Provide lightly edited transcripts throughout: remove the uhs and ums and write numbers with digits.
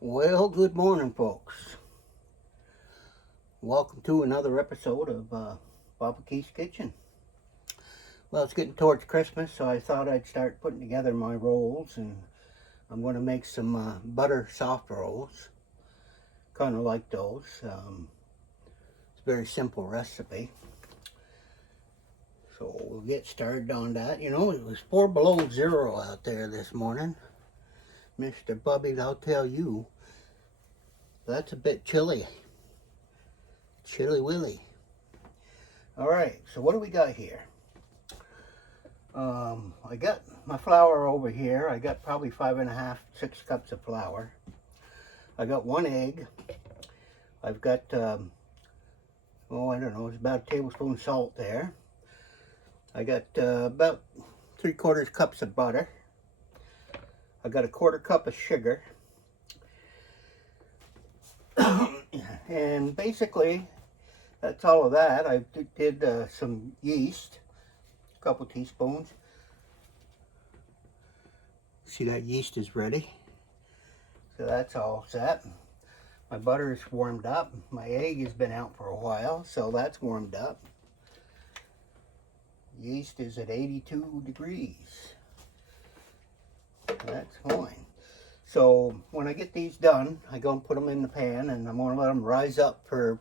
Well, good morning, folks. Welcome to another episode of Papa Keith's Kitchen. Well, it's getting towards Christmas, so I thought I'd start putting together my rolls, and I'm going to make some butter soft rolls, kind of like those. It's a very simple recipe, so we'll get started on that. You know, it was 4 below zero out there this morning. Mr. Bubby, I'll tell you, that's a bit chilly. Chilly willy. All right, so what do we got here? I got my flour over here. I got probably 5.5, 6 cups of flour. I got 1 egg. I've got, I don't know, it's about a tablespoon salt there. I got about 3/4 cups of butter. I got a 1/4 cup of sugar. And basically, that's all of that. I did some yeast, a couple teaspoons. See, that yeast is ready. So that's all set. My butter is warmed up. My egg has been out for a while, so that's warmed up. Yeast is at 82 degrees. That's fine. So when I get these done, I go and put them in the pan, and I'm going to let them rise up for,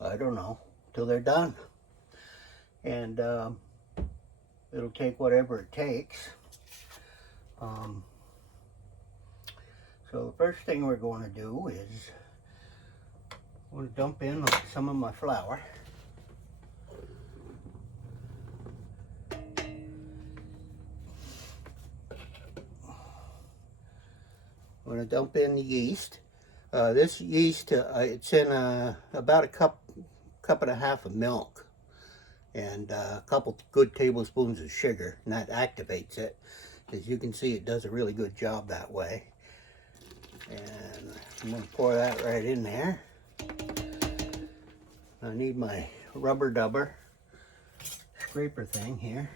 I don't know, till they're done. And it'll take whatever it takes. So the first thing we're going to do is I'm going to dump in some of my flour. I'm going to dump in the yeast. This yeast, it's in about a cup and a half of milk and a couple good tablespoons of sugar, and that activates it. As you can see, it does a really good job that way. And I'm going to pour that right in there. I need my rubber dubber scraper thing here.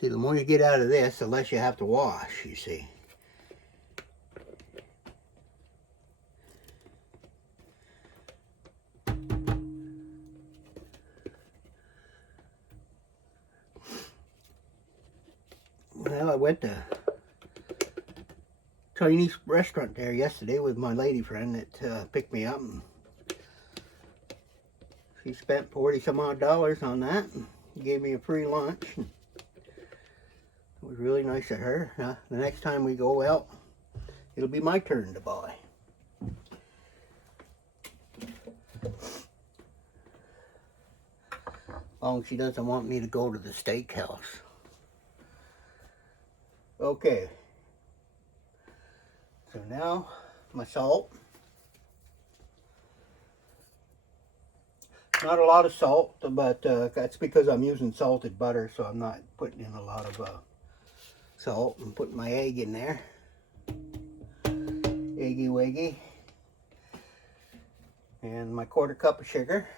See, the more you get out of this, the less you have to wash, you see. Well, I went to Chinese restaurant there yesterday with my lady friend that picked me up. And she spent 40 some odd dollars on that and gave me a free lunch. It was really nice of her. The next time we go out, it'll be my turn to buy. As long as she doesn't want me to go to the steakhouse. Okay. So now, my salt. Not a lot of salt, but that's because I'm using salted butter, so I'm not putting in a lot of salt. I'm putting my egg in there. Eggy waggy. And my 1/4 cup of sugar.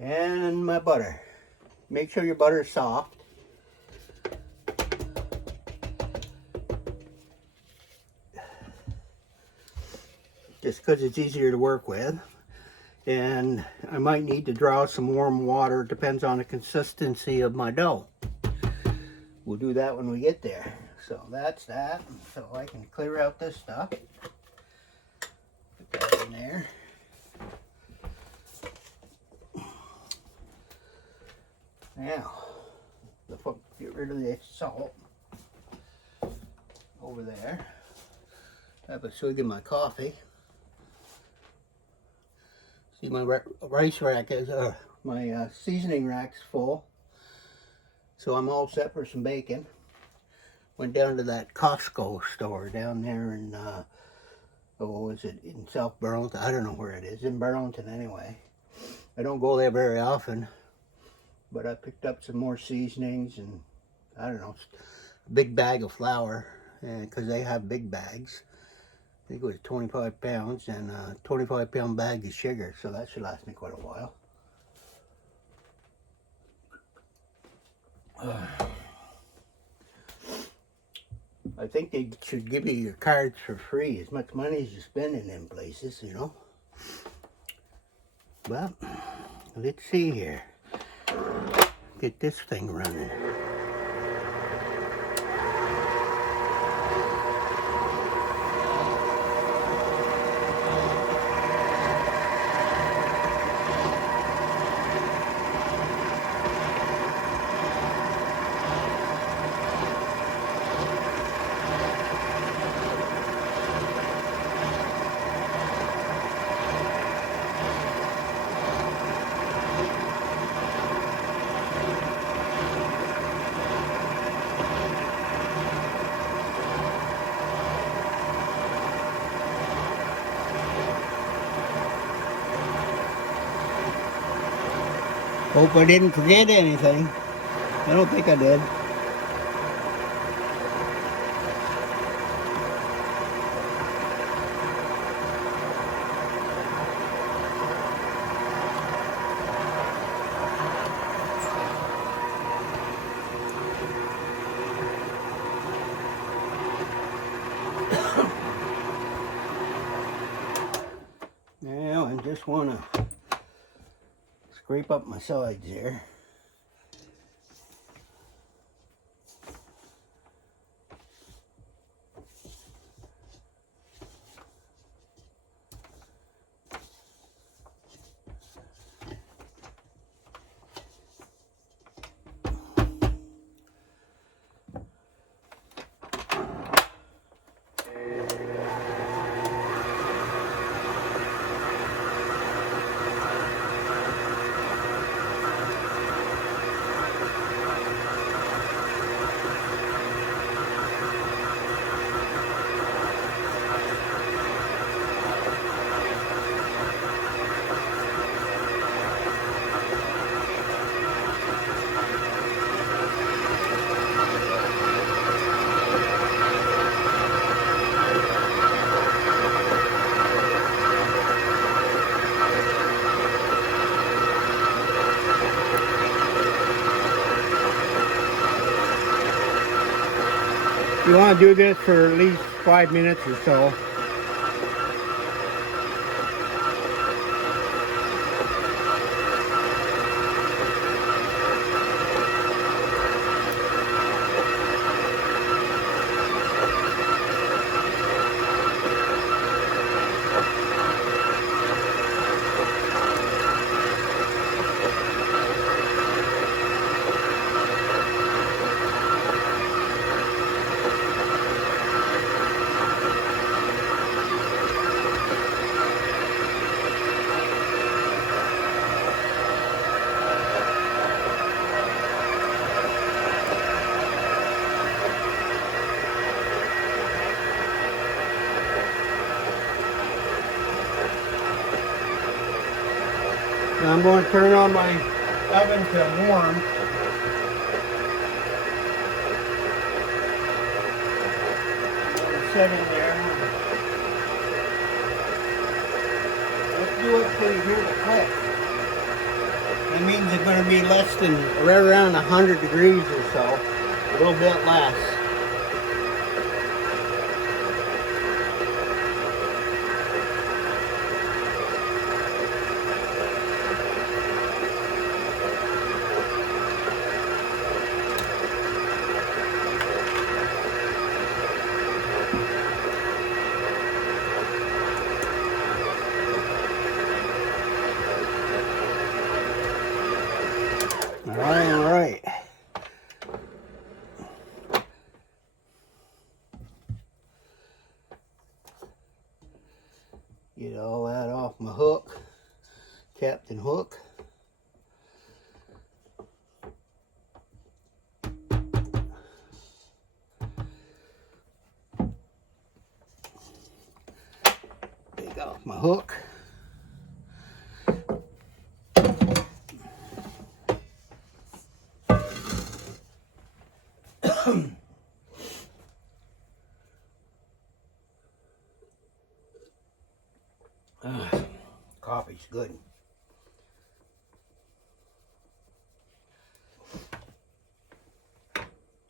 And my butter. Make sure your butter is soft. Just because it's easier to work with. And I might need to draw some warm water. Depends on the consistency of my dough. We'll do that when we get there. So that's that. So I can clear out this stuff. Put that in there. Now, get rid of the salt over there. Have a swig of my coffee. See, my rice rack is, my seasoning rack's full. So I'm all set for some bacon. Went down to that Costco store down there in, is it in South Burlington? I don't know where it is. In Burlington anyway. I don't go there very often. But I picked up some more seasonings and, I don't know, a big bag of flour. Because they have big bags. think it was 25 pounds and a 25-pound bag of sugar, so that should last me quite a while. I think they should give you your cards for free, as much money as you spend in them places, you know. Well, let's see here. Get this thing running. Hope I didn't forget anything. I don't think I did. Now I just want to scrape up my sides here. You want to do this for at least 5 minutes or so. Now I'm going to turn on my oven to warm. Set it there. Let's do it till you hear the click. That means it's going to be less than, right around 100 degrees or so. A little bit less. All right. Get all that off my hook, Captain Hook. Take off my hook. coffee's good.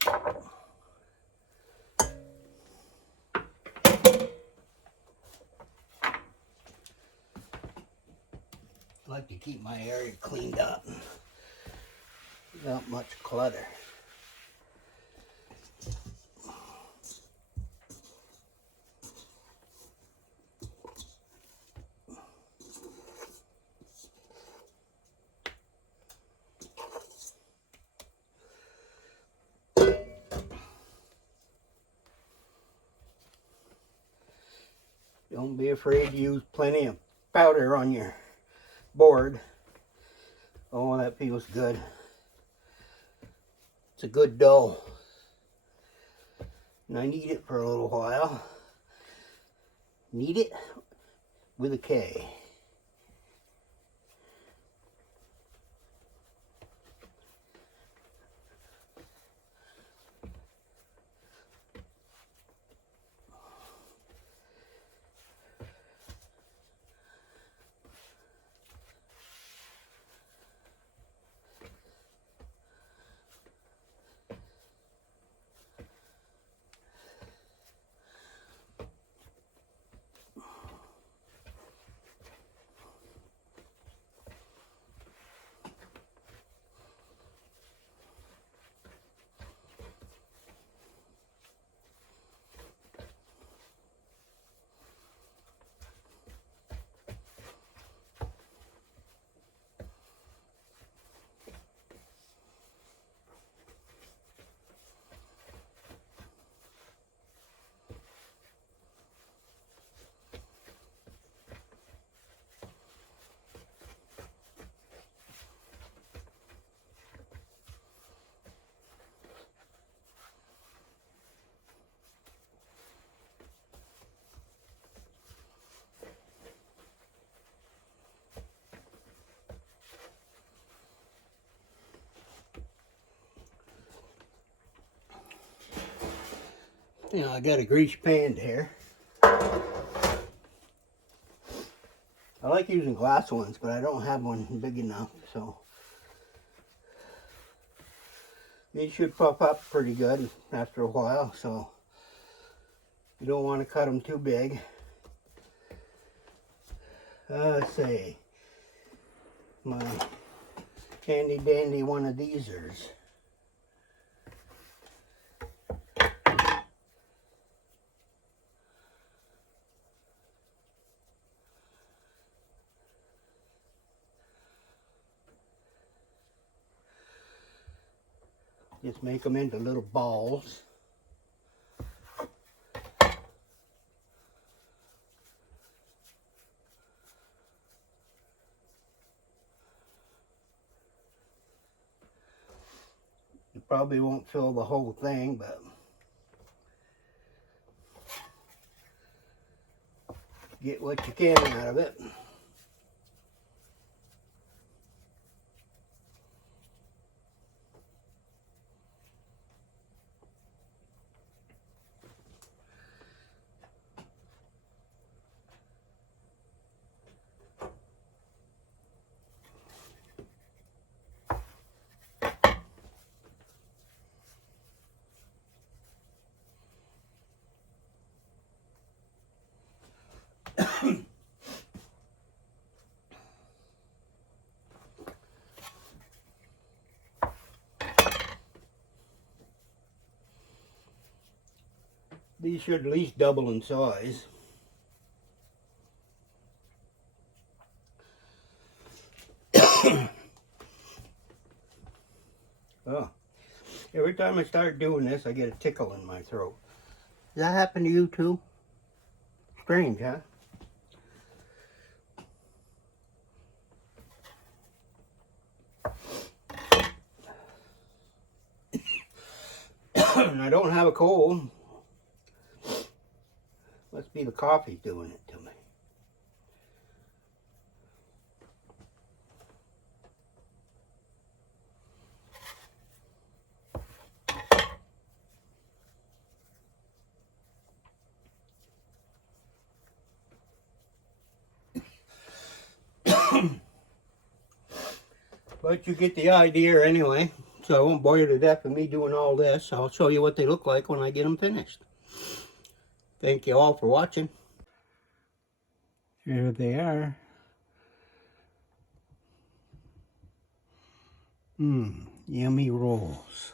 I like to keep my area cleaned up without much clutter. Don't be afraid to use plenty of powder on your board. Oh, that feels good. It's a good dough. And I knead it for a little while. Knead it with a K. You know, I got a grease pan here. I like using glass ones, but I don't have one big enough, so these should puff up pretty good after a while, so you don't want to cut them too big. Let's see, my handy dandy one of these's. Just make them into little balls. You probably won't fill the whole thing, but get what you can out of it. These should at least double in size. Oh, every time I start doing this, I get a tickle in my throat. Does that happen to you too? Strange, huh? And I don't have a cold. Must be the coffee doing it to me. But you get the idea anyway. So I won't bore you to death with me doing all this. I'll show you what they look like when I get them finished. Thank you all for watching. Here they are. Yummy rolls.